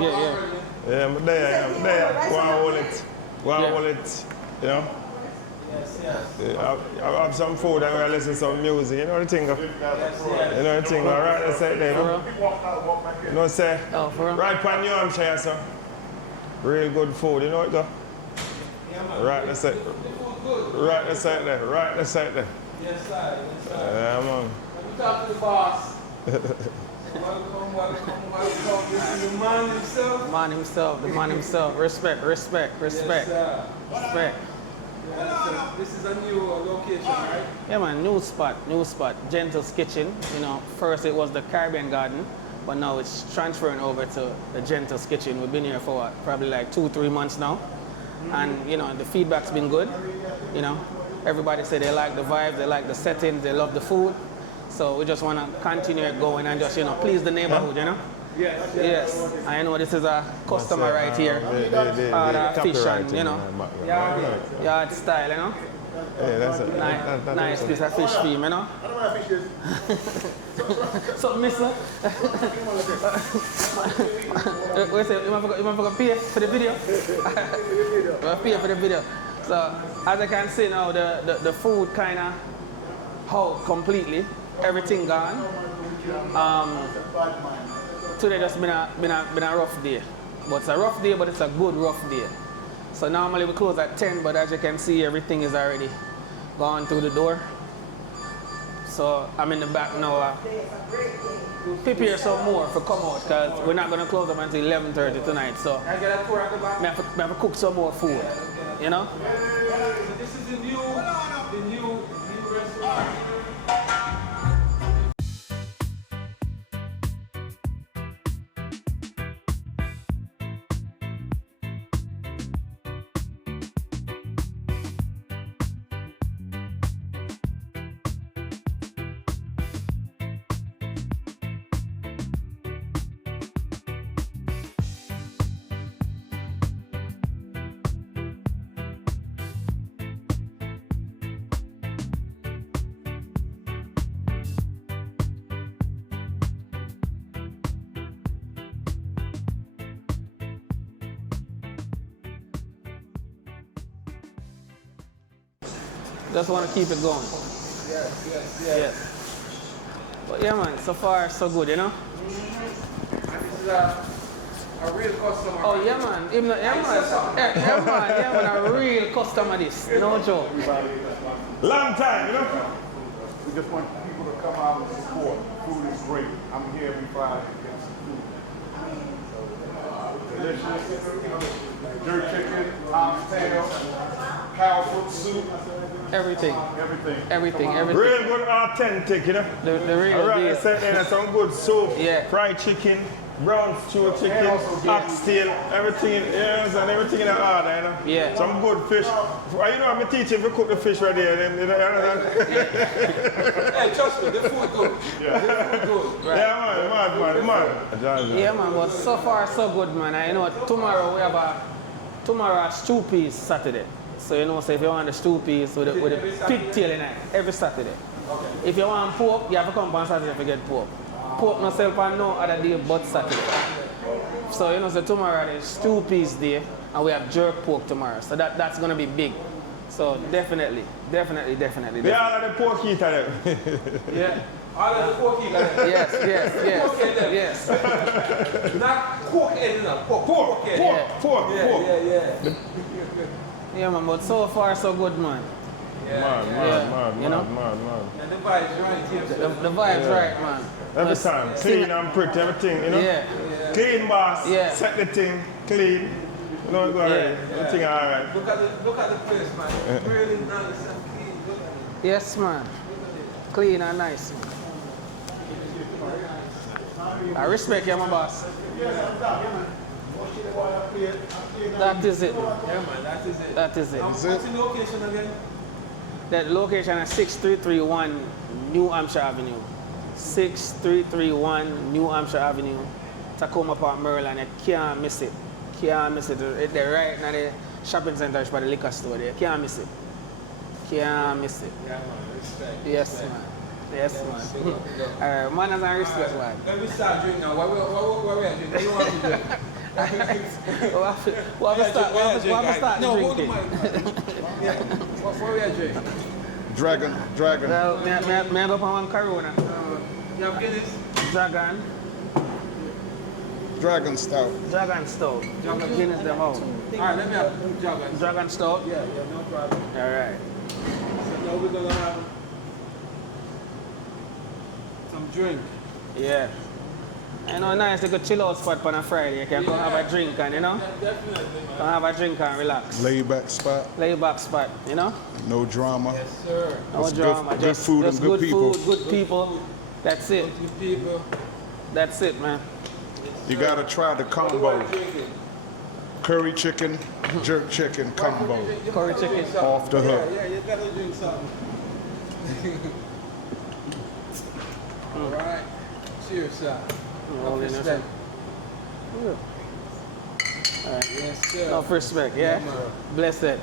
Yeah, I'm there. One wallet, you know. I have some food and I listen to some music, you know the thing. You know the thing, right? That's it there, you know. You know, say, right on New Hampshire, so. Real good food, you know it go? Right, that's it. Right, that's it there. Right, that's it there. Yes, sir. Yeah, man. Let me talk to the boss. Welcome. This is the man himself. The man himself. Respect. Yes, sir. Respect. Yeah, this is a new location, right? Yeah, man, new spot. Gentle's Kitchen. You know, first it was the Caribbean Garden, but now it's transferring over to the Gentle's Kitchen. We've been here for what, probably like 2-3 months now. And, you know, the feedback's been good. You know, everybody said they like the vibe, they like the settings, they love the food. So we just want to continue it going and just, you know, please the neighborhood, you know? Yes. I know this is a customer right here. Fish and, you know, yard style, you know? Yeah, that's a nice piece of fish theme, you know? I don't know what fish is. So, mister, wait a second, you want to pay for the video? You want to pay for the video. So, as I can see now, the food kind of out completely. Everything gone. Today just been a rough day. But it's a rough day, but it's a good rough day. So normally we close at 10, but as you can see, everything is already gone through the door. So I'm in the back now. Prepare some more for come out, because we're not going to close up until 11:30 tonight. So I have to cook some more food, you know? So this is the new restaurant. Just want to keep it going. Yes. But yeah, man, so far so good, you know? And this is a real customer. Oh, yeah, man. A real customer this. No joke. long time, you know? We just want people to come out and support. Food is great. I'm here every Friday to get some food. Delicious. Jerk chicken, oxtail, cow foot soup. Everything. Real good, authentic, you know? The real deal. There's some good soup, fried chicken, brown stew chicken, oxtail, everything, yes, and everything in the order, you know? Yeah. Some good fish. You know, I'm teaching to cook the fish right there. Hey, trust me, the food good. The food good. Right. Yeah, man. Yeah, man, but so far so good, man. I know tomorrow we have tomorrow at stew peas Saturday. So you know, so if you want the stew peas with the pigtail in it, every Saturday. Okay. If you want pork, you have to come on Saturday to get pork. Pork no sell on no other day but Saturday. So you know, so tomorrow is stew peas day, and we have jerk pork tomorrow. So that's gonna be big. So definitely. They all of the pork eater them. Yeah. All of the pork eater. Yes. Not pork head, no. Pork head. Yeah, man, but so far so good, man. Man. And the vibes right here. The vibes right, man. Every time, clean and pretty, everything, you know? Yeah. Clean, boss. Yeah. Set the thing, clean. You know, go ahead. Everything all right. Look at the place, man. Really nice and clean. Look at it. Yes, man. Clean and nice. I respect you, my boss. That is it. Yeah, man, that is it. What's the location again? The location is 6331 New Hampshire Avenue. 6331 New Hampshire Avenue, Takoma Park, Maryland. You can't miss it. They're right now the shopping center by the liquor store there. Can't miss it. Yeah, man, respect. Yes, man. Manners and respect, man. Let me start drinking now. What we are drinking? What do you want to do? What have to start No, drinking? What we are drinking? Dragon. Well, may I go for one Corona? You have Guinness? Dragon Stout. Stout. You have Guinness them out. Alright, let me have Dragon. Dragon Stout? Yeah, no problem. Alright. So now we're gonna have some drink. Yeah. You know, nice, like a chill out spot on a Friday. You can go have a drink and, you know? Definitely, man. Go have a drink and relax. Laid back spot. Lay back spot, you know? No drama. Yes, sir. No Just drama. good food and just good people. Food, good people. That's it. Good people. That's it, man. You gotta try the What combo. are you drinking? Curry chicken, jerk chicken combo. Curry chicken. Off the hook. Yeah, you gotta drink something. Alright. Cheers, sir. All in Respect. All right. Yes, sir. Enough respect, yeah? man. Blessed.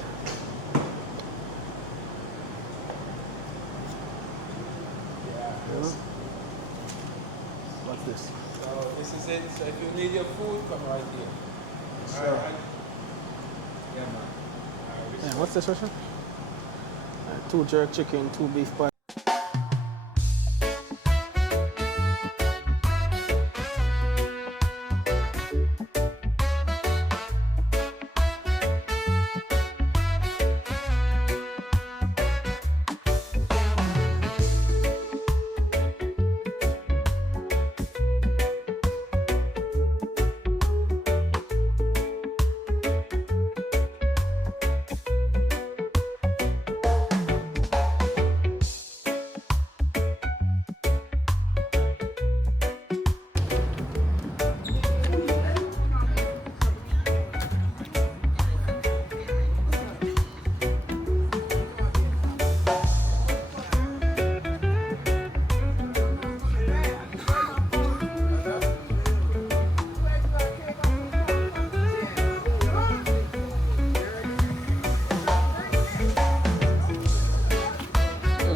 What's this? So this is it. So if you need your food, come right here. Sir. Alright. Yeah, man. Yeah, what's this, Russia? 2 jerk chicken, 2 beef patties.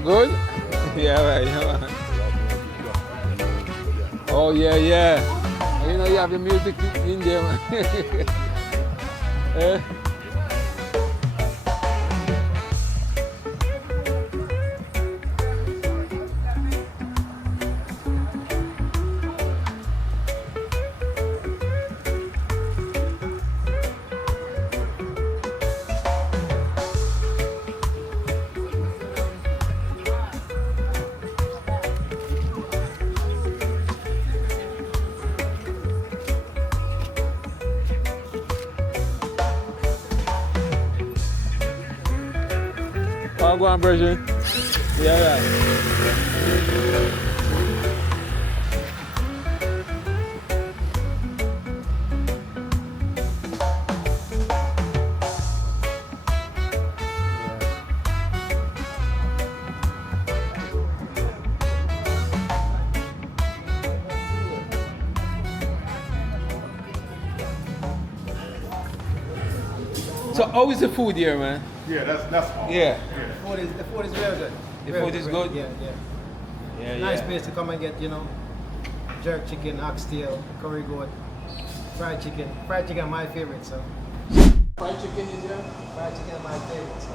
Good? Yeah, right. Yeah, man. Oh, yeah. You know, you have your music in there, man. Eh? Go on, Bridget. Yeah. So how is the food here, man? Yeah, that's all. Yeah. The food is very good. The food is good? Yeah. Nice place to come and get, jerk chicken, oxtail, curry goat, fried chicken. Fried chicken are my favorite, so. Fried chicken is here? Fried chicken are my favorite, so.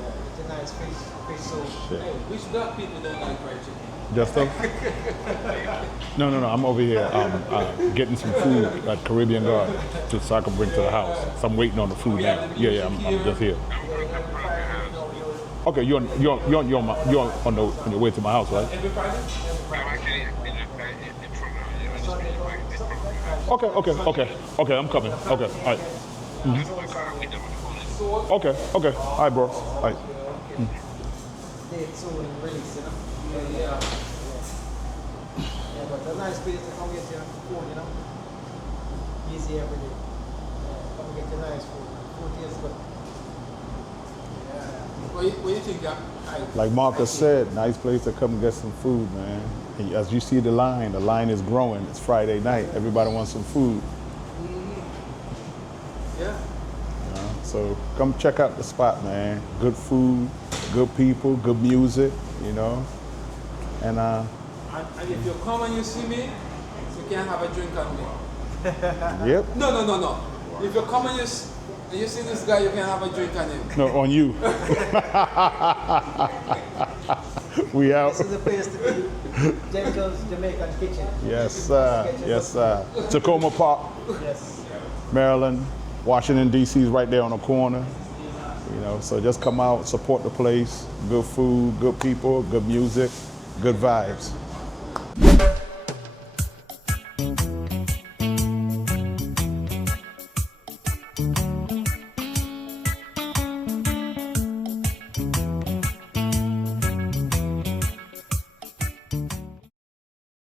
Yeah. It's a nice fish soup. Hey, which black people don't like fried chicken? Justin? No, I'm over here getting some food at Caribbean Garden so I can bring to the house. So I'm waiting on the food now. Yeah, I'm just here. Okay, you're on your way to my house, right? Every Friday? Okay, I'm coming. Okay, all right. Okay, all right, bro. All right. It's soon and release, Yeah, but it's a nice place to come get your food, Easy every day. Come get your nice food. Food tastes good. What do you think, Like Marcus said, nice place to come and get some food, man. And as you see the line is growing. It's Friday night. Everybody wants some food. Yeah. So come check out the spot, man. Good food, good people, good music, And if you come and you see me, you can have a drink on me. Yep. No. If you come and you see this guy, you can have a drink on him. No, on you. We out. This is the place to be. Gentle's Jamaican Kitchen. Yes, sir. Yes, sir. Takoma Park, Yes. Maryland. Washington, D.C. is right there on the corner. You know, so just come out, support the place. Good food, good people, good music, good vibes.